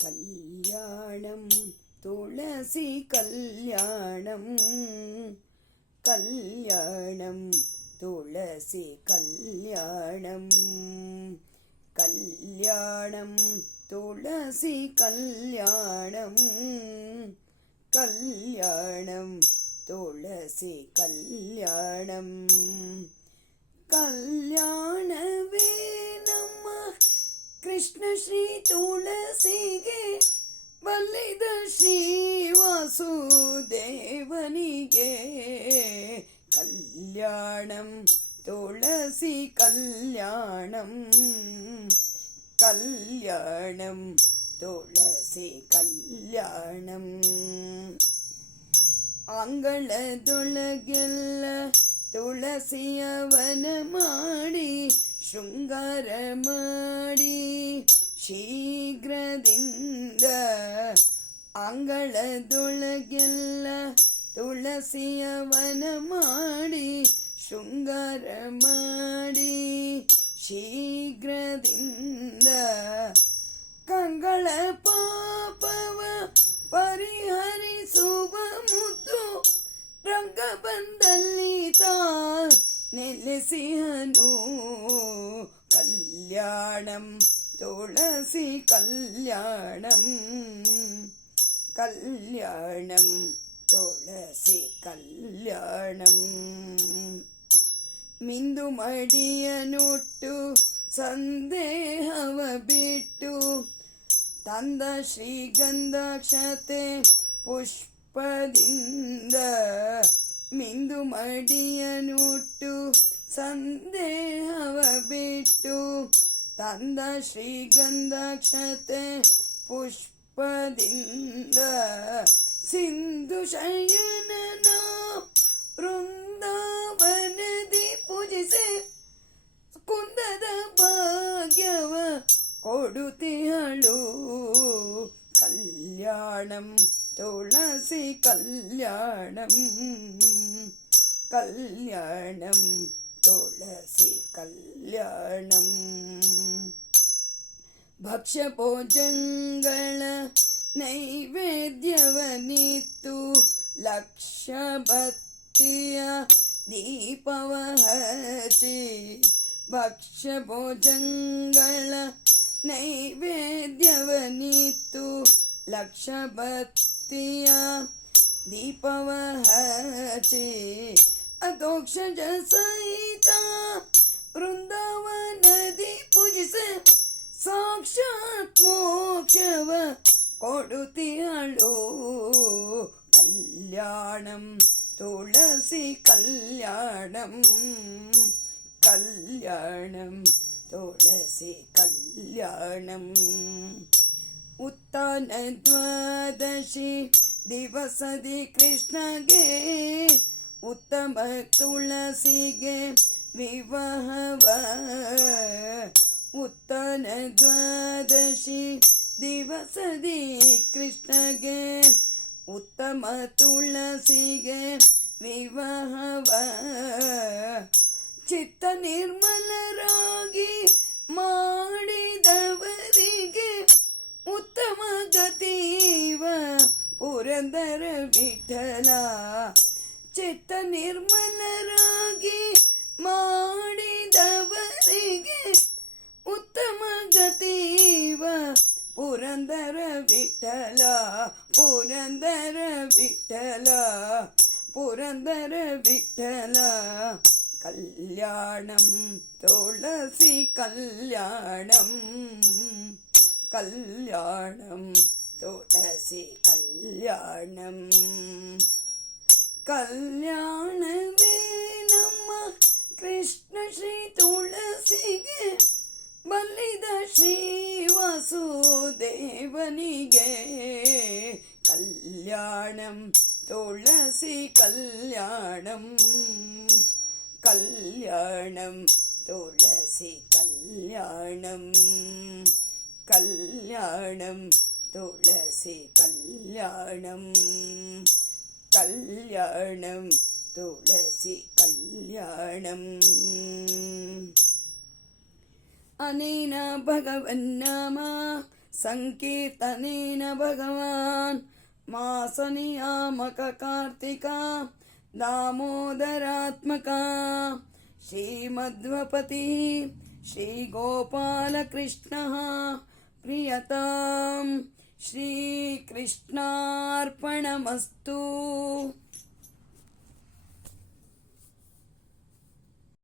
கல்யாணம் துளசி கல்யாணம் கல்யாணம் துளசி கல்யாணம் கல்யாணம் துளசி கல்யாணம் கல்யாணம் துளசி கல்யாணம் ಕಲ್ಯಾಣವೇ ನಮ್ಮ ಕೃಷ್ಣ ಶ್ರೀ ತುಳಸಿಗೆ ಬಲ್ಲಿದ ಶ್ರೀ ವಾಸುದೇವನಿಗೆ ಕಲ್ಯಾಣಂ ತುಳಸಿ ಕಲ್ಯಾಣಂ ಕಲ್ಯಾಣಂ ತುಳಸಿ ಕಲ್ಯಾಣಂ ಅಂಗಳದೊಳಗೆಲ್ಲ ತುಳಸಿಯವನ ಮಾಡಿ ಶೃಂಗಾರ ಮಾಡಿ ಶೀಘ್ರದಿಂದ ಅಂಗಳದೊಳಗೆಲ್ಲ ತುಳಸಿಯವನ ಮಾಡಿ ಶೃಂಗಾರ ಮಾಡಿ ಶೀಘ್ರದಿಂದ ಕಂಗಳ ಪಾಪವ ಪರಿಹರಿಸುವ ಮುದ್ದು ರಂಗ ಬಂದಲ್ಲಿ ತಾ ನೆಲೆಸಿಹನು ಕಲ್ಯಾಣಂ ತುಳಸಿ ಕಲ್ಯಾಣಂ ಕಲ್ಯಾಣಂ ತುಳಸಿ ಕಲ್ಯಾಣಂ ಮಿಂದು ಮಡಿಯನೊಟ್ಟು ಸಂದೇಹವ ಬಿಟ್ಟು ತಂದ ಶ್ರೀಗಂಧಾಕ್ಷತೆ ಪುಷ್ಪದಿಂದ ಮಿಂದು ಮಡಿಯನುಟ್ಟು ಸಂದೇಹವ ಬಿಟ್ಟು ತಂದ ಶ್ರೀಗಂಧಾಕ್ಷತೆ ಪುಷ್ಪದಿಂದ ಸಿಂಧು ಶಯನನ ವೃಂದಾವನದಿ ಪೂಜಿಸೆ ಕುಂದದ ಭಾಗ್ಯವ ಕೊಡುತ್ತಿಹಳು ಕಲ್ಯಾಣಂ ತುಳಸಿ ಕಲ್ಯಾಣಂ ಕಲ್ಯಾಣಂ ತುಳಸಿ ಕಲ್ಯಾಣಂ ಭಕ್ಷ್ಯ ಭೋಜನಗಳ ನೈವೇದ್ಯವನಿತ್ತು ಲಕ್ಷ ಬತ್ತಿಯ ದೀಪವ ಹಚ್ಚಿ ಭಕ್ಷ್ಯ ಭೋಜನಗಳ ನೈವೇದ್ಯವನಿತ್ತು ಲಕ್ಷ ಬತ್ತಿಯ ದೀಪವ ಹಚ್ಚಿ ಅದೋಕ್ಷಜ ಸಹಿತ ವೃಂದಾವನದಿ ಪೂಜಿಸ ಸಾಕ್ಷಾತ್ ಮೋಕ್ಷವ ಕೊಡುತ್ತಿಹಳು ಕಲ್ಯಾಣಂ ತುಳಸಿ ಕಲ್ಯಾಣಂ ಕಲ್ಯಾಣಂ ತುಳಸಿ ಕಲ್ಯಾಣಂ ಉತ್ತಾನ ದ್ವಾದಶಿ ದಿವಸದಿ ಕೃಷ್ಣಗೆ ಉತ್ತಮ ತುಳಸಿಗೆ ವಿವಾಹವ ಉತ್ತಾನ ದ್ವಾದಶಿ ದಿವಸದಿ ಕೃಷ್ಣಗೆ ಉತ್ತಮ ತುಳಸಿಗೆ ವಿವಾಹವ ಚಿತ್ತ ನಿರ್ಮಲರಾಗಿ ಮಾಡಿದವರಿಗೆ ಉತ್ತಮ ಗತಿವ ಪುರಂದರ ವಿಠಲ ಚಿತ್ತ ನಿರ್ಮಲರಾಗಿ ಮಾಡಿದವರಿಗೆ ಉತ್ತಮ ಗತಿವ ಪುರಂದರ ವಿಠಲ ಪುರಂದರ ವಿಠಲ ಪುರಂದರ ವಿಠಲ ಕಲ್ಯಾಣಂ ತುಳಸಿ ಕಲ್ಯಾಣಂ ಕಲ್ಯಾಣಂ ತುಳಸಿ ಕಲ್ಯಾಣಂ ಕಲ್ಯಾಣವೇ ನಮ್ಮ ಕೃಷ್ಣ ಶ್ರೀ ತುಳಸಿಗೆ ಬಲ್ಲಿದ ಶ್ರೀ ವಾಸುದೇವನಿಗೆ ಕಲ್ಯಾಣಂ ತುಳಸಿ ಕಲ್ಯಾಣಂ ಕಲ್ಯಾಣಂ ತುಳಸಿ ಕಲ್ಯಾಣಂ ಕಲ್ಯಾಣಂ ತುಳಸಿ ಕಲ್ಯಾಣಂ ಕಲ್ಯಾಣಂ ತುಳಸಿ ಕಲ್ಯಾಣಂ ಅನೇನ ಭಗವನ್ನಾಮ ಸಂಕೀರ್ತನೇನ ಭಗವಾನ್ ಮಾಸನಿಯಾಮಕ ಕಾರ್ತಿಕ दामोदरात्मक श्रीमध्वपति श्रीगोपालकृष्णः प्रियतां श्रीकृष्णार्पणमस्तु।